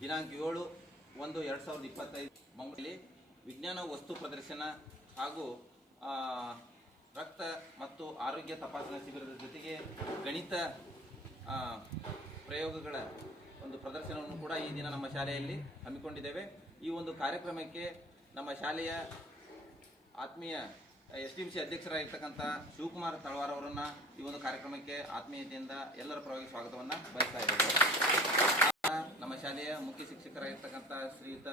ದಿನಾಂಕ ಏಳು ಒಂದು ಎರಡು ಸಾವಿರದ ಇಪ್ಪತ್ತೈದು. ಮಂಗಳೂರಲ್ಲಿ ವಿಜ್ಞಾನ ವಸ್ತು ಪ್ರದರ್ಶನ ಹಾಗೂ ರಕ್ತ ಮತ್ತು ಆರೋಗ್ಯ ತಪಾಸಣಾ ಶಿಬಿರದ ಜೊತೆಗೆ ಗಣಿತ ಪ್ರಯೋಗಗಳ ಒಂದು ಪ್ರದರ್ಶನವನ್ನು ಕೂಡ ಈ ದಿನ ನಮ್ಮ ಶಾಲೆಯಲ್ಲಿ ಹಮ್ಮಿಕೊಂಡಿದ್ದೇವೆ. ಈ ಒಂದು ಕಾರ್ಯಕ್ರಮಕ್ಕೆ ನಮ್ಮ ಶಾಲೆಯ ಆತ್ಮೀಯ ಎಸ್ ಡಿ ಎಂ ಸಿ ಅಧ್ಯಕ್ಷರಾಗಿರ್ತಕ್ಕಂಥ ಶಿವಕುಮಾರ್ ತಳವಾರ್ ಅವರನ್ನ ಈ ಒಂದು ಕಾರ್ಯಕ್ರಮಕ್ಕೆ ಆತ್ಮೀಯತೆಯಿಂದ ಎಲ್ಲರ ಪರವಾಗಿ ಸ್ವಾಗತವನ್ನು ಬಯಸ್ತಾ ಇದ್ದೇವೆ. ಮುಖ್ಯ ಶಿಕ್ಷಕರಾಗಿರ್ತಕ್ಕಂಥ ಶ್ರೀಯುತ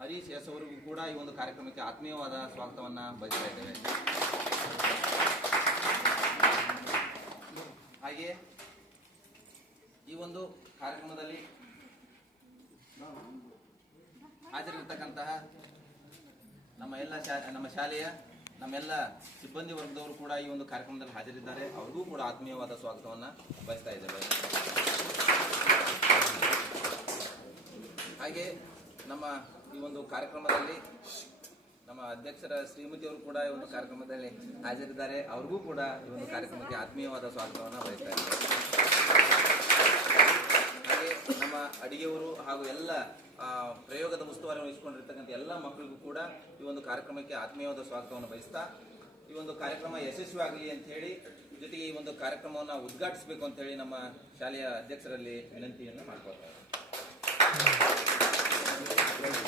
ಹರೀಶ್ ಎಸ್ ಅವರಿಗೂ ಕೂಡ ಈ ಒಂದು ಕಾರ್ಯಕ್ರಮಕ್ಕೆ ಆತ್ಮೀಯವಾದ ಸ್ವಾಗತವನ್ನು ಬಯಸ್ತಾ ಇದ್ದೇವೆ ಹಾಗೆ ಈ ಒಂದು ಕಾರ್ಯಕ್ರಮದಲ್ಲಿ ಹಾಜರಿರ್ತಕ್ಕಂತಹ ನಮ್ಮ ಎಲ್ಲ ಶಾ, ನಮ್ಮ ಶಾಲೆಯ, ನಮ್ಮೆಲ್ಲ ಸಿಬ್ಬಂದಿ ವರ್ಗದವರು ಕೂಡ ಈ ಒಂದು ಕಾರ್ಯಕ್ರಮದಲ್ಲಿ ಹಾಜರಿದ್ದಾರೆ. ಅವ್ರಿಗೂ ಕೂಡ ಆತ್ಮೀಯವಾದ ಸ್ವಾಗತವನ್ನು ಬಯಸ್ತಾ ಇದ್ದೇವೆ ಹಾಗೆ ನಮ್ಮ ಈ ಒಂದು ಕಾರ್ಯಕ್ರಮದಲ್ಲಿ ನಮ್ಮ ಅಧ್ಯಕ್ಷರ ಶ್ರೀಮತಿಯವರು ಕೂಡ ಈ ಒಂದು ಕಾರ್ಯಕ್ರಮದಲ್ಲಿ ಹಾಜರಿದ್ದಾರೆ. ಅವ್ರಿಗೂ ಕೂಡ ಈ ಒಂದು ಕಾರ್ಯಕ್ರಮಕ್ಕೆ ಆತ್ಮೀಯವಾದ ಸ್ವಾಗತವನ್ನು ಬಯಸ್ತಾ ಇದ್ದಾರೆ ನಮ್ಮ ಅಡಿಗೆಯವರು ಹಾಗೂ ಎಲ್ಲ ಪ್ರಯೋಗದ ಉಸ್ತುವಾರಿ ವಹಿಸಿಕೊಂಡಿರ್ತಕ್ಕಂಥ ಎಲ್ಲ ಮಕ್ಕಳಿಗೂ ಕೂಡ ಈ ಒಂದು ಕಾರ್ಯಕ್ರಮಕ್ಕೆ ಆತ್ಮೀಯವಾದ ಸ್ವಾಗತವನ್ನು ಬಯಸ್ತಾ, ಈ ಒಂದು ಕಾರ್ಯಕ್ರಮ ಯಶಸ್ವಿ ಆಗಲಿ ಅಂತ ಹೇಳಿ, ಜೊತೆಗೆ ಈ ಒಂದು ಕಾರ್ಯಕ್ರಮವನ್ನು ಉದ್ಘಾಟಿಸಬೇಕು ಅಂತ ಹೇಳಿ ನಮ್ಮ ಶಾಲೆಯ ಅಧ್ಯಕ್ಷರಲ್ಲಿ ವಿನಂತಿಯನ್ನು ಮಾಡ್ಕೊಳ್ತಾರೆ Thank you.